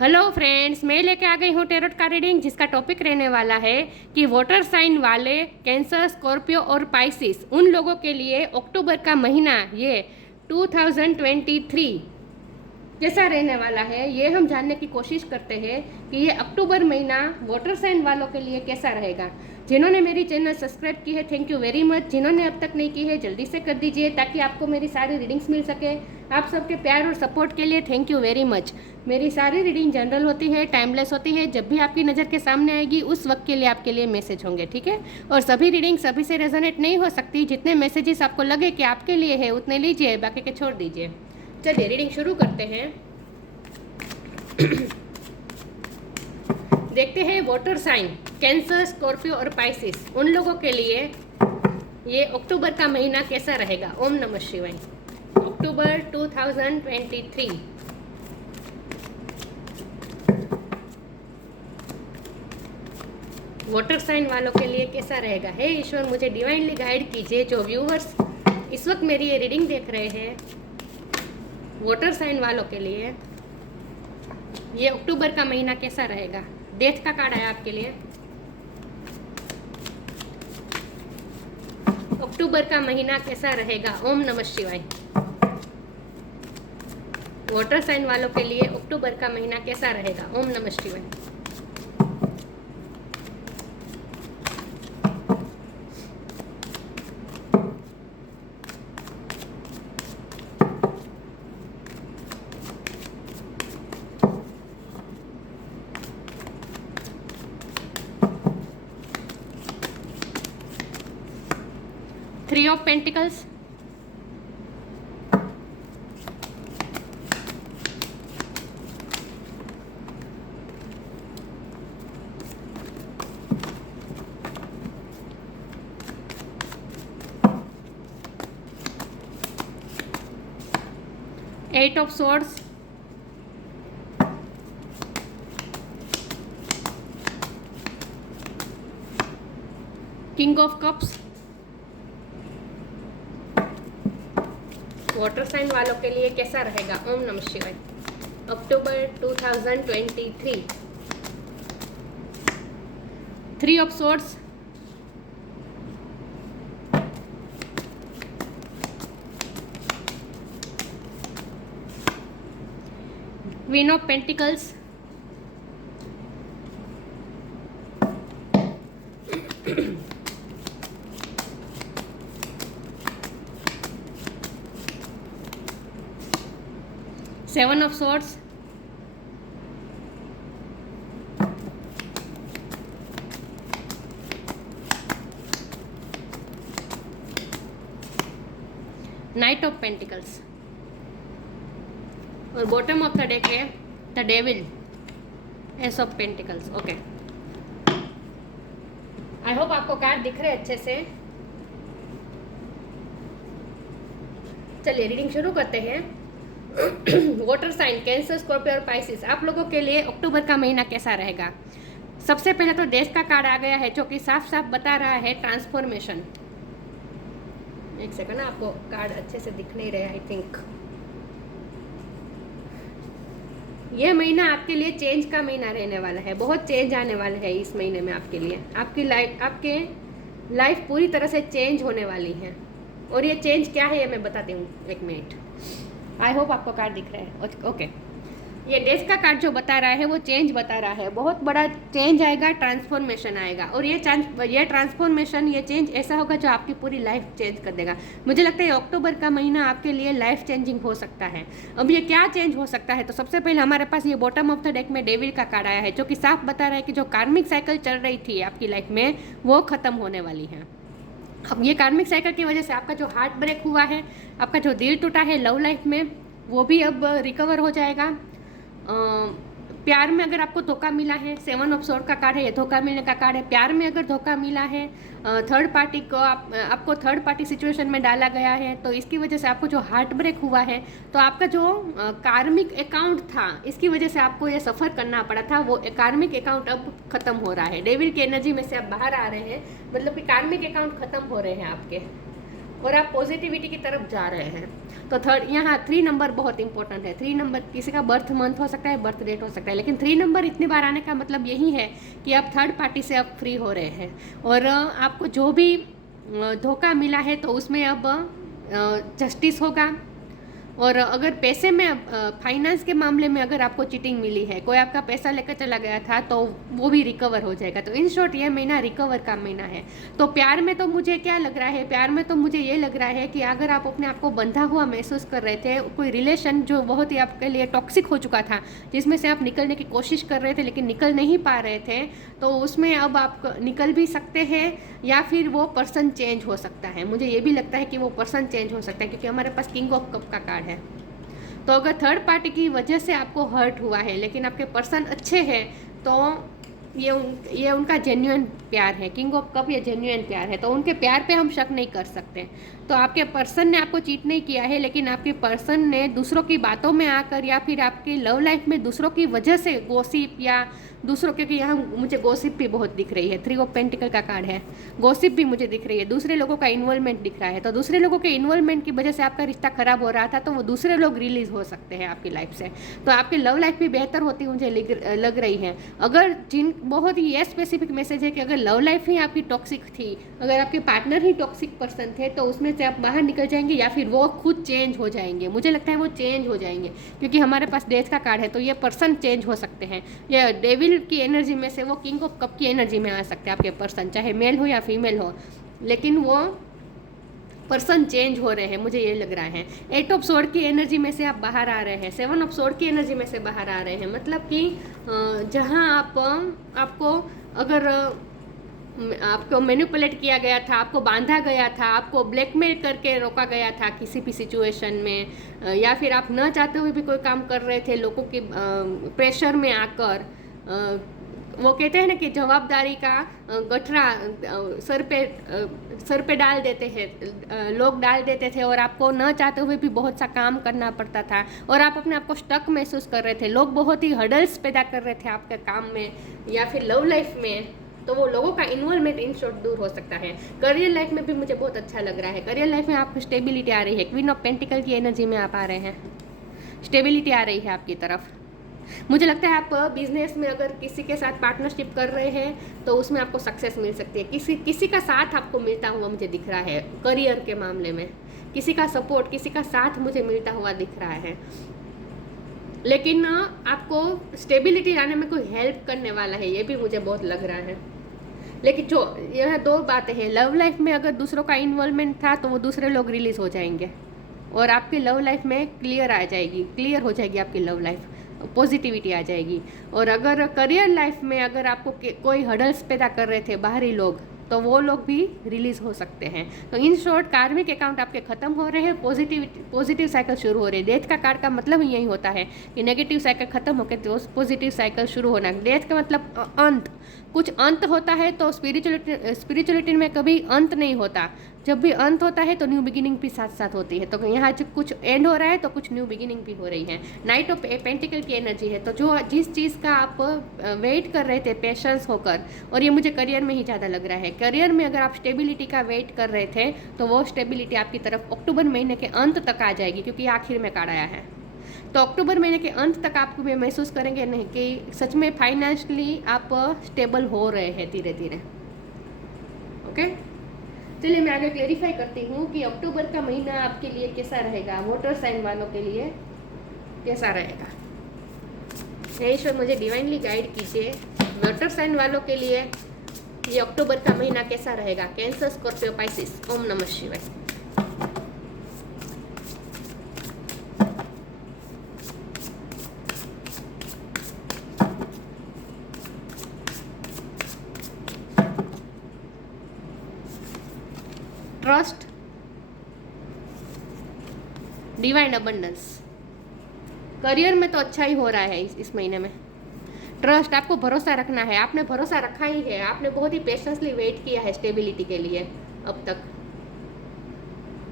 Hello friends, मैं लेके आ गई हूँ टेरोट का रीडिंग जिसका टॉपिक रहने वाला है कि वाटर साइन वाले कैंसर, स्कॉर्पियो और पाइसिस उन लोगों के लिए अक्टूबर का महीना ये 2023 कैसा रहने वाला है, ये हम जानने की कोशिश करते हैं कि ये अक्टूबर महीना वाटर साइन वालों के लिए कैसा रहेगा। जिन्होंने मेरी चैनल सब्सक्राइब की है थैंक यू वेरी मच। जिन्होंने अब तक नहीं की है जल्दी से कर दीजिए ताकि आपको मेरी सारी रीडिंग्स मिल सके। आप सबके प्यार और सपोर्ट के लिए थैंक यू वेरी मच। मेरी सारी रीडिंग जनरल होती है, टाइमलेस होती है। जब भी आपकी नज़र के सामने आएगी उस वक्त के लिए आपके लिए मैसेज होंगे, ठीक है। और सभी रीडिंग सभी से रेजोनेट नहीं हो सकती। जितने मैसेजेस आपको लगे कि आपके लिए है उतने लीजिए, बाकी के छोड़ दीजिए। चलिए रीडिंग शुरू करते हैं। देखते हैं वाटर साइन कैंसर, स्कॉर्पियो और पाइसिस उन लोगों के लिए ये अक्टूबर का महीना कैसा रहेगा। ओम नमः शिवाय। अक्टूबर 2023 वाटर साइन वालों के लिए कैसा रहेगा। हे ईश्वर, मुझे डिवाइनली गाइड कीजिए। जो व्यूअर्स इस वक्त मेरी ये रीडिंग देख रहे हैं, वाटर साइन वालों के लिए ये अक्टूबर का महीना कैसा रहेगा। डेथ का कार्ड आया आपके लिए। अक्टूबर का महीना कैसा रहेगा। ओम नमः शिवाय। वाटर साइन वालों के लिए अक्टूबर का महीना कैसा रहेगा। ओम नमः शिवाय। Three of Pentacles, Eight of Swords, King of Cups। Water sign वालों के लिए कैसा रहेगा। ओम नमः शिवाय। अक्टूबर 2023 three of swords, queen of pentacles, seven of swords, knight of pentacles और बॉटम ऑफ द डेक है the devil, ace of pentacles. Okay, I hope आपको कार्ड दिख रहे अच्छे से। चलिए रीडिंग शुरू करते हैं। वाटर साइन कैंसर, स्कॉर्पियो और पाइसिस आप लोगों के लिए अक्टूबर का महीना कैसा रहेगा। सबसे पहले तो देश का कार्ड आ गया है जो कि साफ साफ बता रहा है ट्रांसफॉर्मेशन। एक सेकंड ना, आपको कार्ड अच्छे से दिख नहीं रहे आई थिंक। यह महीना आपके लिए चेंज का महीना रहने वाला है। बहुत चेंज आने वाला है इस महीने में आपके लिए। आपके लाइफ पूरी तरह से चेंज होने वाली है। और ये चेंज क्या है ये मैं बताती हूँ, एक मिनट। आई होप आपको कार्ड दिख रहा है। ओके, ये डेथ का कार्ड जो बता रहा है वो चेंज बता रहा है। बहुत बड़ा चेंज आएगा, ट्रांसफॉर्मेशन आएगा। और ये ट्रांसफॉर्मेशन, ये चेंज ऐसा होगा जो आपकी पूरी लाइफ चेंज कर देगा। मुझे लगता है अक्टूबर का महीना आपके लिए लाइफ चेंजिंग हो सकता है। अब ये क्या चेंज हो सकता है, तो सबसे पहले हमारे पास ये बॉटम ऑफ द डेक में डेविल का कार्ड आया है जो कि साफ बता रहा है कि जो कार्मिक साइकिल चल रही थी आपकी लाइफ में वो खत्म होने वाली है। अब ये कार्मिक साइकिल की वजह से आपका जो हार्ट ब्रेक हुआ है, आपका जो दिल टूटा है लव लाइफ में, वो भी अब रिकवर हो जाएगा। प्यार में अगर आपको धोखा मिला है, सेवन ऑफ सोर्ड का कार्ड है, ये धोखा मिलने का कार्ड है। प्यार में अगर धोखा मिला है, थर्ड पार्टी को आपको थर्ड पार्टी सिचुएशन में डाला गया है, तो इसकी वजह से आपको जो हार्ट ब्रेक हुआ है, तो आपका जो कार्मिक अकाउंट था इसकी वजह से आपको ये सफ़र करना पड़ा था, वो कार्मिक अकाउंट अब खत्म हो रहा है। डेविल की एनर्जी में से आप बाहर आ रहे हैं, मतलब कि कार्मिक अकाउंट खत्म हो रहे हैं आपके। और आप पॉजिटिविटी की तरफ जा रहे हैं। तो थर्ड यहाँ 3 नंबर बहुत इंपॉर्टेंट है। 3 नंबर किसी का बर्थ मंथ हो सकता है, बर्थ डेट हो सकता है, लेकिन 3 नंबर इतनी बार आने का मतलब यही है कि आप थर्ड पार्टी से अब फ्री हो रहे हैं और आपको जो भी धोखा मिला है तो उसमें अब जस्टिस होगा। और अगर पैसे में फाइनेंस के मामले में अगर आपको चीटिंग मिली है, कोई आपका पैसा लेकर चला गया था, तो वो भी रिकवर हो जाएगा। तो इन शॉर्ट ये महीना रिकवर का महीना है। तो प्यार में तो मुझे क्या लग रहा है, प्यार में तो मुझे ये लग रहा है कि अगर आप अपने आप को बंधा हुआ महसूस कर रहे थे, कोई रिलेशन जो बहुत ही आपके लिए टॉक्सिक हो चुका था, जिसमें से आप निकलने की कोशिश कर रहे थे लेकिन निकल नहीं पा रहे थे, तो उसमें अब आप निकल भी सकते हैं या फिर वो पर्सन चेंज हो सकता है। मुझे ये भी लगता है कि वो पर्सन चेंज हो सकता है क्योंकि हमारे पास किंग ऑफ कप का कार्ड है। तो अगर थर्ड पार्टी की वजह से आपको हर्ट हुआ है लेकिन आपके पर्सन अच्छे हैं, तो ये उनका जेन्युइन प्यार है। किंग ऑफ कप ये जेन्युइन प्यार है, तो उनके प्यार पे हम शक नहीं कर सकते। तो आपके पर्सन ने आपको चीट नहीं किया है, लेकिन आपके पर्सन ने दूसरों की बातों में आकर या फिर आपकी लव लाइफ में दूसरों की वजह से गॉसिप या दूसरों, क्योंकि यहाँ मुझे गॉसिप भी बहुत दिख रही है, 3 ऑफ पेंटिकल का कार्ड है, गॉसिप भी मुझे दिख रही है, दूसरे लोगों का इन्वॉल्वमेंट दिख रहा है। तो दूसरे लोगों के इन्वॉल्वमेंट की वजह से आपका रिश्ता खराब हो रहा था, तो वो दूसरे लोग रिलीज हो सकते हैं आपकी लाइफ से। तो आपकी लव लाइफ भी बेहतर होती मुझे लग रही है। अगर जिन बहुत ही ये स्पेसिफिक मैसेज है कि अगर लव लाइफ ही आपकी टॉक्सिक थी, अगर आपके पार्टनर ही टॉक्सिक पर्सन थे, तो उसमें से आप बाहर निकल जाएंगे या फिर वो खुद चेंज हो जाएंगे। मुझे लगता है वो चेंज हो जाएंगे क्योंकि हमारे पास डेथ का कार्ड है, तो ये पर्सन चेंज हो सकते हैं। ये डेविल की एनर्जी में से वो किंग ऑफ कप की एनर्जी में आ सकते हैं आपके पर्सन, चाहे मेल हो या फीमेल हो, लेकिन वो पर्सन चेंज हो रहे हैं, मुझे ये लग रहा है। 8 ऑफ सोर्ड की एनर्जी में से आप बाहर आ रहे हैं, 7 ऑफ सोर्ड की एनर्जी में से बाहर आ रहे हैं। मतलब कि जहां आपको अगर आपको मैनिपुलेट किया गया था, आपको बांधा गया था, आपको ब्लैकमेल करके रोका गया था किसी भी सिचुएशन में, या फिर आप न चाहते हुए भी कोई काम कर रहे थे लोगों के प्रेशर में आकर, वो कहते हैं ना कि जवाबदारी का गठरा सर पे डाल देते हैं, लोग डाल देते थे और आपको न चाहते हुए भी बहुत सा काम करना पड़ता था और आप अपने आप को स्टक महसूस कर रहे थे। लोग बहुत ही हर्डल्स पैदा कर रहे थे आपके काम में या फिर लव लाइफ में, तो वो लोगों का इन्वॉल्वमेंट इन शॉर्ट दूर हो सकता है। करियर लाइफ में भी मुझे बहुत अच्छा लग रहा है। करियर लाइफ में आपको स्टेबिलिटी आ रही है, क्वीन ऑफ पेंटिकल की एनर्जी में आप आ रहे हैं, स्टेबिलिटी आ रही है आपकी तरफ। मुझे लगता है आप बिजनेस में अगर किसी के साथ पार्टनरशिप कर रहे हैं तो उसमें आपको सक्सेस मिल सकती है। किसी का साथ आपको मिलता हुआ मुझे दिख रहा है। करियर के मामले में किसी का सपोर्ट, किसी का साथ मुझे मिलता हुआ दिख रहा है, लेकिन आपको स्टेबिलिटी लाने में कोई हेल्प करने वाला है, ये भी मुझे बहुत लग रहा है। लेकिन जो यह 2 बातें हैं, लव लाइफ में अगर दूसरों का इन्वॉल्वमेंट था तो वो दूसरे लोग रिलीज हो जाएंगे और आपकी लव लाइफ में क्लियर हो जाएगी आपकी लव लाइफ, पॉजिटिविटी आ जाएगी। और अगर करियर लाइफ में अगर आपको कोई हर्डल्स पैदा कर रहे थे बाहरी लोग, तो वो लोग भी रिलीज हो सकते हैं। तो इन शॉर्ट कार्मिक अकाउंट आपके खत्म हो रहे हैं, पॉजिटिव साइकिल शुरू हो रही है। डेथ का कार्ड का मतलब ही यही होता है कि नेगेटिव साइकिल खत्म होकर तो पॉजिटिव साइकिल शुरू होना। डेथ का मतलब अंत, कुछ अंत होता है, तो स्पिरिचुअलिटी में कभी अंत नहीं होता। जब भी अंत होता है तो न्यू बिगिनिंग भी साथ साथ होती है। तो यहाँ जो कुछ एंड हो रहा है तो कुछ न्यू बिगिनिंग भी हो रही है। नाइट ऑफ पेंटिकल की एनर्जी है, तो जो जिस चीज़ का आप वेट कर रहे थे पेशेंस होकर, और ये मुझे करियर में ही ज़्यादा लग रहा है। करियर में अगर आप स्टेबिलिटी का वेट कर रहे थे तो वो स्टेबिलिटी आपकी तरफ अक्टूबर महीने के अंत तक आ जाएगी, क्योंकि आखिर में कार्ड आया है। तो अक्टूबर महीने के अंत तक आपको भी महसूस करेंगे नहीं कि सच में फाइनेंशियली आप स्टेबल हो रहे हैं धीरे धीरे। ओके, चलिए मैं आगे क्लेरिफाई करती हूँ कि अक्टूबर का महीना आपके लिए कैसा रहेगा, वाटर साइन वालों के लिए कैसा रहेगा। ईश्वर मुझे डिवाइनली गाइड कीजिए, वाटर साइन वालों के लिए ये अक्टूबर का महीना कैसा रहेगा। Cancer, Scorpio, Pisces. ओम नमः शिवाय। Trust, divine abundance. करियर में तो अच्छा ही हो रहा है इस महीने में। ट्रस्ट, आपको भरोसा रखना है, आपने भरोसा रखा ही है, आपने बहुत ही पेशेंसली वेट किया है स्टेबिलिटी के लिए अब तक।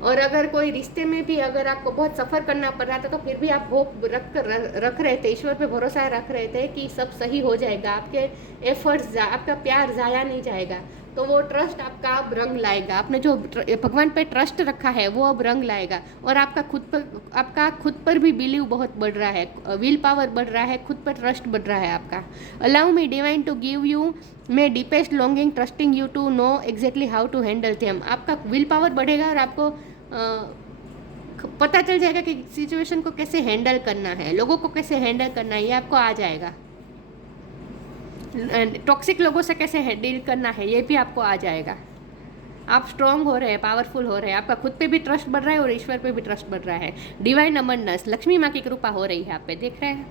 और अगर कोई रिश्ते में भी अगर आपको बहुत सफ़र करना पड़ रहा था तो फिर भी आप होप रख रहे थे, ईश्वर पे भरोसा रख रहे थे कि सब सही हो जाएगा, आपके एफर्ट्स, आपका प्यार ज़ाया नहीं जाएगा। तो वो ट्रस्ट आपका अब रंग लाएगा। आपने जो भगवान पे ट्रस्ट रखा है वो अब रंग लाएगा, और आपका खुद पर भी बिलीव बहुत बढ़ रहा है, विल पावर बढ़ रहा है, खुद पर ट्रस्ट बढ़ रहा है आपका। Allow me divine to give you my deepest longing trusting you to know exactly how to handle them. आपका विल पावर बढ़ेगा और आपको पता चल जाएगा कि सिचुएशन को कैसे हैंडल करना है, लोगों को कैसे हैंडल करना है, ये आपको आ जाएगा। टॉक्सिक लोगों से कैसे डील करना है ये भी आपको आ जाएगा। आप स्ट्रांग हो रहे हैं, पावरफुल हो रहे हैं, आपका खुद पे भी ट्रस्ट बढ़ रहा है और ईश्वर पे भी ट्रस्ट बढ़ रहा है। डिवाइन अबंडेंस, लक्ष्मी माँ की कृपा हो रही है आप पे, देख रहे हैं,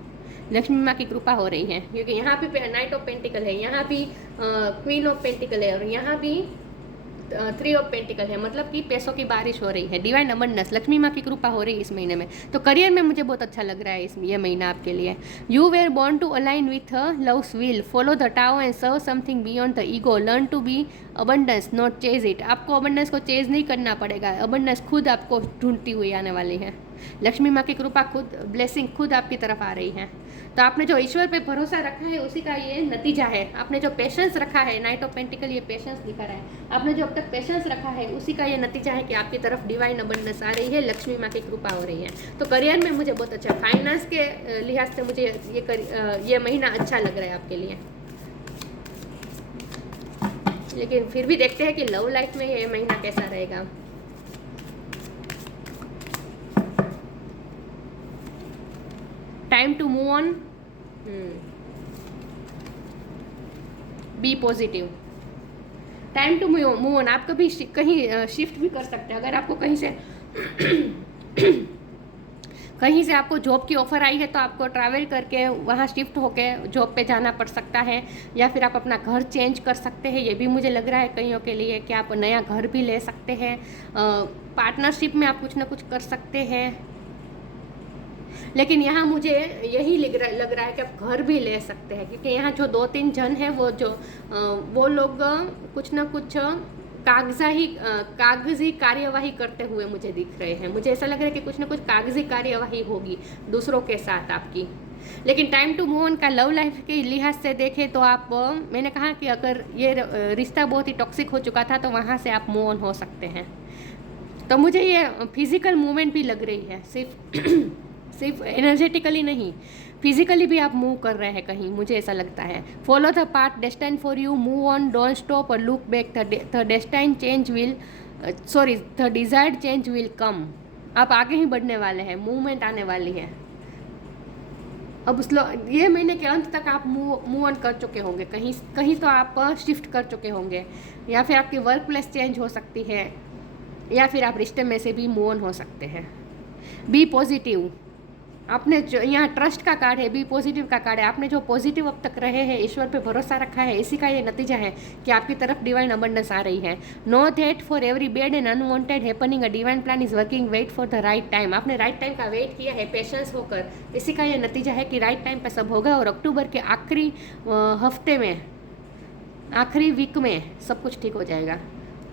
लक्ष्मी माँ की कृपा हो रही है, क्योंकि यहाँ भी नाइट ऑफ पेंटिकल है, यहाँ भी क्वीन ऑफ पेंटिकल है, और यहाँ भी 3 ऑफ पेंटिकल है, मतलब कि पैसों की बारिश हो रही है। डिवाइन अबंडेंस, लक्ष्मी माँ की कृपा हो रही है इस महीने में। तो करियर में मुझे बहुत अच्छा लग रहा है ये महीना आपके लिए। You were born to align with love's will, follow the Tao and serve something beyond the ego, learn to be abundance not chase it. आपको अबंडेंस को चेज नहीं करना पड़ेगा, अबंडेंस खुद आपको ढूंढती हुई आने वाली है। लक्ष्मी माँ की कृपा खुद, ब्लेसिंग खुद आपकी तरफ आ रही है। तो आपने जो ईश्वर पे भरोसा रखा है उसी का ये नतीजा है। आपने जो पेशेंस रखा है, नाइट ऑफ पेंटिकल ये पेशेंस दिखा रहा है, आपने जो अब तक पेशेंस रखा है उसी का ये नतीजा है कि आपकी तरफ डिवाइन अबंडेंस आ रही है, लक्ष्मी माँ की कृपा हो रही है। तो करियर में मुझे बहुत अच्छा, फाइनेंस के लिहाज से मुझे ये महीना अच्छा लग रहा है आपके लिए। लेकिन फिर भी देखते हैं कि लव लाइफ में ये महीना कैसा रहेगा। Time to move on, be positive, time to move on. आप कभी कहीं शिफ्ट भी कर सकते हैं। अगर आपको कहीं से आपको जॉब की ऑफर आई है तो आपको ट्रैवल करके वहाँ शिफ्ट होके जॉब पे जाना पड़ सकता है, या फिर आप अपना घर चेंज कर सकते हैं। ये भी मुझे लग रहा है कईयों के लिए कि आप नया घर भी ले सकते हैं, पार्टनरशिप में आप कुछ ना कुछ कर सकते हैं। लेकिन यहाँ मुझे यही लग रहा है कि आप घर भी ले सकते हैं, क्योंकि यहाँ जो 2-3 जन है वो लोग कुछ ना कुछ कागजी कार्यवाही करते हुए मुझे दिख रहे हैं। मुझे ऐसा लग रहा है कि कुछ ना कुछ कागजी कार्यवाही होगी दूसरों के साथ आपकी। लेकिन टाइम टू मूव ऑन का लव लाइफ के लिहाज से देखें तो आप, मैंने कहा कि अगर ये रिश्ता बहुत ही टॉक्सिक हो चुका था तो वहाँ से आप मूव ऑन हो सकते हैं। तो मुझे ये फिजिकल मूवमेंट भी लग रही है, सिर्फ एनर्जेटिकली नहीं, फिजिकली भी आप मूव कर रहे हैं कहीं, मुझे ऐसा लगता है। Follow the path destined for you, move on, don't stop और look back, the destined change will the desired change will come. आप आगे ही बढ़ने वाले हैं, मूवमेंट आने वाली है। अब ये महीने के अंत तक आप मूव ऑन कर चुके होंगे, कहीं तो आप शिफ्ट कर चुके होंगे, या फिर आपकी वर्क प्लेस चेंज हो सकती है, या फिर आप रिश्ते में से भी मूव ऑन हो सकते हैं। बी पॉजिटिव, आपने जो यहाँ ट्रस्ट का कार्ड है, बी पॉजिटिव का कार्ड है। आपने जो पॉजिटिव अब तक रहे हैं, ईश्वर पे भरोसा रखा है, इसी का ये नतीजा है कि आपकी तरफ डिवाइन अबंडेंस आ रही है। Know that for every bad and unwanted happening a divine plan is working, wait for the right time. आपने राइट टाइम का वेट किया है पेशेंस होकर, इसी का ये नतीजा है कि राइट टाइम पर सब होगा, और अक्टूबर के आखिरी हफ्ते में, आखिरी वीक में सब कुछ ठीक हो जाएगा।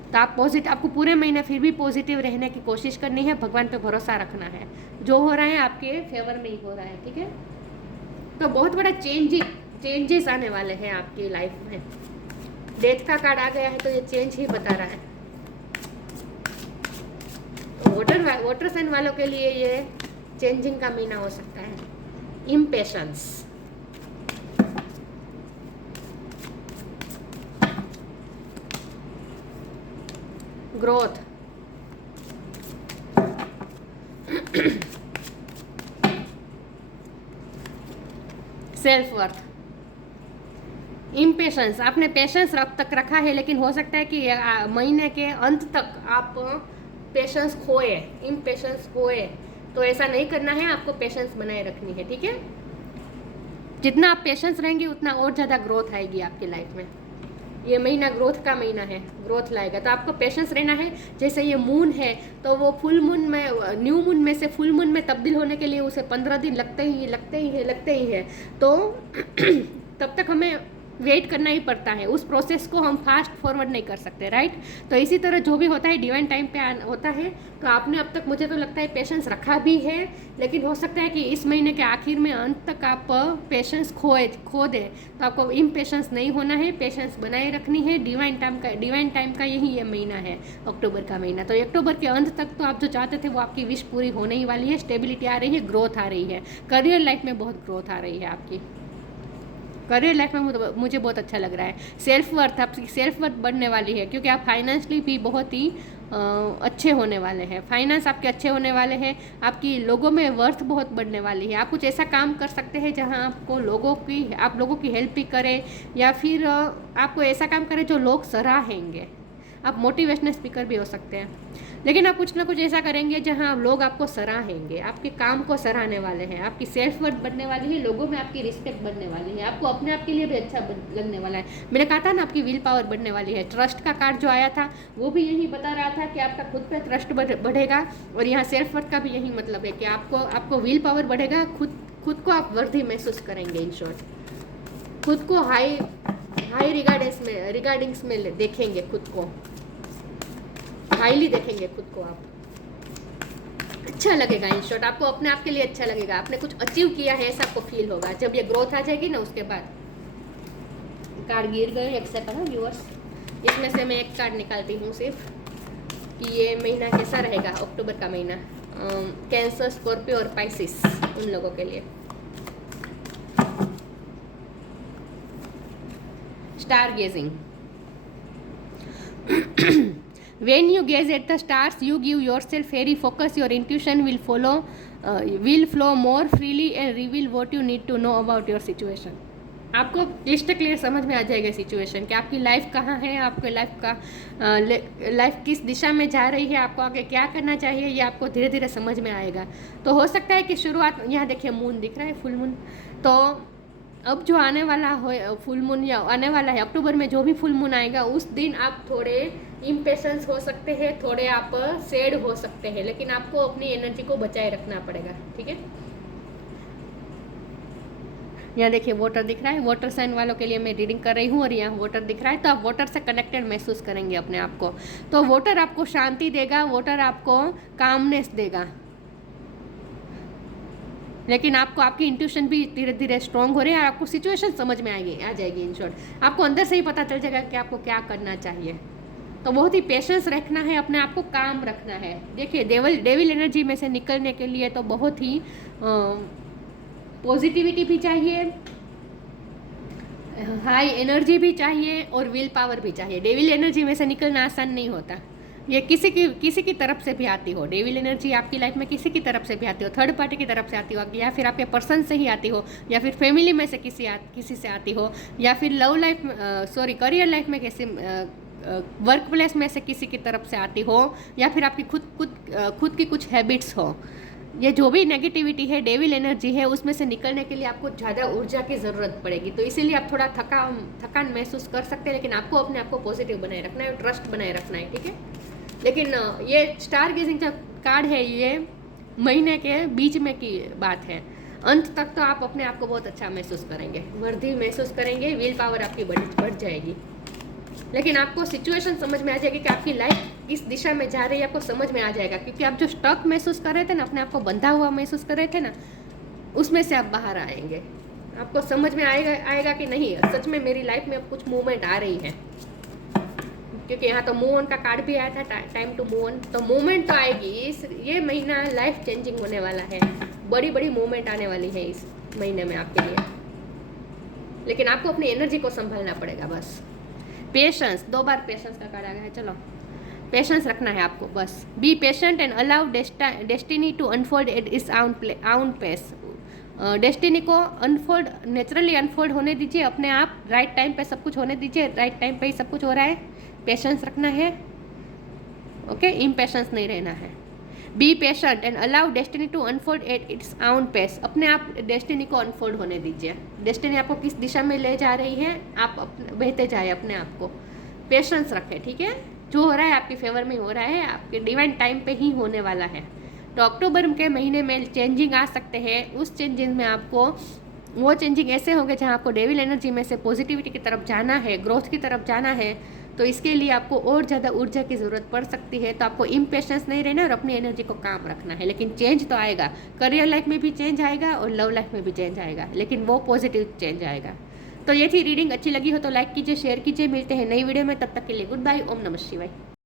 तो आपको पूरे महीने फिर भी पॉजिटिव रहने की कोशिश करनी है, भगवान पे भरोसा रखना है। जो हो रहा है आपके फेवर में ही हो रहा है, ठीक है। तो बहुत बड़ा चेंजेस आने वाले हैं आपकी लाइफ में। डेथ का कार्ड आ गया है तो ये चेंज ही बता रहा है। तो वाटर साइन वालों के लिए ये चेंजिंग का महीना हो सकता है। Impatience, growth, self worth, impatience. आपने पेशेंस अब तक रखा है, लेकिन हो सकता है कि महीने के अंत तक आप पेशेंस खोए, इम्पेशंस खोए। तो ऐसा नहीं करना है, आपको पेशेंस बनाए रखनी है, ठीक है। जितना आप पेशेंस रहेंगे उतना और ज़्यादा ग्रोथ आएगी आपकी लाइफ में। ये महीना ग्रोथ का महीना है, ग्रोथ लाएगा। तो आपको पेशेंस रहना है। जैसे ये मून है तो वो फुल मून में, न्यू मून में से फुल मून में तब्दील होने के लिए उसे 15 दिन लगते ही है। तो तब तक हमें वेट करना ही पड़ता है, उस प्रोसेस को हम फास्ट फॉरवर्ड नहीं कर सकते, राइट। तो इसी तरह जो भी होता है डिवाइन टाइम पे होता है। तो आपने अब तक मुझे तो लगता है पेशेंस रखा भी है, लेकिन हो सकता है कि इस महीने के आखिर में अंत तक आप पेशेंस खो दें। तो आपको इम्पेशेंस नहीं होना है, पेशेंस बनाए रखनी है। डिवाइन टाइम का यही ये महीना है, अक्टूबर का महीना। तो अक्टूबर के अंत तक तो आप जो चाहते थे वो आपकी विश पूरी होने ही वाली है। स्टेबिलिटी आ रही है, ग्रोथ आ रही है, करियर लाइफ में बहुत ग्रोथ आ रही है आपकी। करियर लाइफ में मुझे बहुत अच्छा लग रहा है। आपकी सेल्फ वर्थ बढ़ने वाली है, क्योंकि आप फाइनेंशियली भी बहुत ही अच्छे होने वाले हैं। फाइनेंस आपके अच्छे होने वाले हैं, आपकी लोगों में वर्थ बहुत बढ़ने वाली है। आप कुछ ऐसा काम कर सकते हैं जहां आप लोगों की हेल्प भी करें, या फिर आपको ऐसा काम करें जो लोग सराहेंगे। आप मोटिवेशनल स्पीकर भी हो सकते हैं, लेकिन आप कुछ ना कुछ ऐसा करेंगे जहां लोग आपको सराहेंगे, आपके काम को सराहने वाले हैं। आपकी सेल्फ वर्थ बढ़ने वाली है, लोगों में आपकी रिस्पेक्ट बढ़ने वाली है, आपको अपने आप के लिए भी अच्छा लगने वाला है। मैंने कहा था ना आपकी विल पावर बढ़ने वाली है। ट्रस्ट का कार्ड जो आया था वो भी यही बता रहा था कि आपका खुद पे ट्रस्ट बढ़ेगा, और यहाँ सेल्फ वर्थ का भी यही मतलब है कि आपको विल पावर बढ़ेगा। खुद को आप वर्दी महसूस करेंगे। इन शॉर्ट खुद को हाई रिगार्डिंग्स में देखेंगे, खुद को हाईली देखेंगे, खुद को आप अच्छा लगेगा। इन शॉर्ट आपको अपने आप के लिए अच्छा लगेगा, आपने कुछ अचीव किया है ऐसा आपको फील होगा। जब ये ग्रोथ आ जाएगी ना, उसके बाद कार्ड गिर गए, एक्सेप्ट है ना व्यूअर्स। इसमें से मैं एक कार्ड निकालती हूँ सिर्फ कि ये महीना कैसा रहेगा, अक्टूबर का महीना, कैंसर, स्कॉर्पियो और पाइसिस, उन लोगों के लिए। Stargazing. When you gaze at the stars, you give yourself very focus. Your intuition will flow more freely and reveal what you need to know about your situation. आपको clear समझ में आ जाएगा situation कि आपकी life कहाँ है, आपके life किस दिशा में जा रही है, आपको आगे क्या करना चाहिए, ये आपको धीरे धीरे समझ में आएगा। तो हो सकता है कि शुरुआत, यहाँ देखिए मून दिख रहा है, फुल मून। तो अब जो आने वाला हो फुल मून, या आने वाला है अक्टूबर में जो भी फुल मून आएगा, उस दिन आप थोड़े इम्पेशेंस हो सकते हैं, थोड़े आप सैड हो सकते हैं, लेकिन आपको अपनी एनर्जी को बचाए रखना पड़ेगा, ठीक है। यहाँ देखिए वाटर दिख रहा है, वाटर साइन वालों के लिए मैं रीडिंग कर रही हूँ, और यहाँ वाटर दिख रहा है। तो आप वाटर से कनेक्टेड महसूस करेंगे अपने आप को। तो वाटर आपको शांति देगा, वाटर आपको कामनेस देगा, लेकिन आपको आपकी इंट्यूशन भी धीरे धीरे स्ट्रॉन्ग हो रही है, और आपको सिचुएशन समझ में आ जाएगी। इन शॉर्ट आपको अंदर से ही पता चल जाएगा कि आपको क्या करना चाहिए। तो बहुत ही पेशेंस रखना है, अपने आप को काम रखना है। देखिए डेविल एनर्जी में से निकलने के लिए तो बहुत ही पॉजिटिविटी भी चाहिए, हाई एनर्जी भी चाहिए, और विल पावर भी चाहिए। डेविल एनर्जी में से निकलना आसान नहीं होता। ये किसी की तरफ से भी आती हो, डेविल एनर्जी आपकी लाइफ में किसी की तरफ से भी आती हो, थर्ड पार्टी की तरफ से आती हो, या फिर आपके पर्सन से ही आती हो, या फिर फैमिली में से किसी से आती हो, या फिर करियर लाइफ में वर्क प्लेस में से किसी की तरफ से आती हो, या फिर आपकी खुद की कुछ हैबिट्स हो। ये जो भी नेगेटिविटी है, डेविल एनर्जी है, उसमें से निकलने के लिए आपको ज़्यादा ऊर्जा की ज़रूरत पड़ेगी। तो इसीलिए आप थोड़ा थकान महसूस कर सकते हैं, लेकिन आपको अपने आप को पॉजिटिव बनाए रखना है, ट्रस्ट बनाए रखना है, ठीक है। लेकिन ये स्टार गेजिंग का कार्ड है, ये महीने के बीच में की बात है। अंत तक तो आप अपने आप को बहुत अच्छा महसूस करेंगे, वर्दी महसूस करेंगे, विल पावर आपकी बढ़ जाएगी। लेकिन आपको सिचुएशन समझ में आ जाएगी कि आपकी लाइफ किस दिशा में जा रही है, आपको समझ में आ जाएगा। क्योंकि आप जो स्टक महसूस कर रहे थे ना, अपने आप को बंधा हुआ महसूस कर रहे थे ना, उसमें से आप बाहर आएंगे। आपको समझ में आएगा कि नहीं, सच में मेरी लाइफ में अब कुछ मूवमेंट आ रही है। क्योंकि यहाँ तो मूव ऑन का कार्ड भी आया था, टाइम टू मूव ऑन। तो मूवमेंट तो आएगी। ये महीना लाइफ चेंजिंग होने वाला है, बड़ी मूवमेंट आने वाली है इस महीने में आपके लिए। लेकिन आपको अपनी एनर्जी को संभालना पड़ेगा बस। पेशेंस, 2 बार पेशेंस का कार्ड आ गया है। चलो, पेशेंस रखना है आपको बस। Be patient and allow destiny to unfold at its own pace. Destiny को नेचुरली अनफोल्ड होने दीजिए, अपने आप राइट टाइम पे सब कुछ होने दीजिए। राइट टाइम पे ही सब कुछ हो रहा है। पेशेंस रखना है, ओके, इम्पेशेंस नहीं रहना है। Be patient and allow destiny to unfold at its own pace. अपने आप डेस्टिनी को अनफोल्ड होने दीजिए। डेस्टिनी आपको किस दिशा में ले जा रही है, आप बहते जाए अपने आप को। पेशेंस रखें, ठीक है। जो हो रहा है आपके फेवर में हो रहा है, आपके डिवाइन टाइम पे ही होने वाला है। तो अक्टूबर के महीने में चेंजिंग आ सकते हैं। उस चेंजिंग में आपको वो चेंजिंग ऐसे होंगे जहाँ आपको डेविल एनर्जी में से पॉजिटिविटी की तरफ जाना है, ग्रोथ की तरफ जाना है, तो इसके लिए आपको और ज़्यादा ऊर्जा की ज़रूरत पड़ सकती है। तो आपको इम्पेशेंस नहीं रहना और अपनी एनर्जी को काम रखना है। लेकिन चेंज तो आएगा, करियर लाइफ में भी चेंज आएगा और लव लाइफ में भी चेंज आएगा, लेकिन वो पॉजिटिव चेंज आएगा। तो ये थी रीडिंग। अच्छी लगी हो तो लाइक कीजिए, शेयर कीजिए। मिलते हैं नई वीडियो में, तब तक के लिए गुड बाय। ओम नमः शिवाय।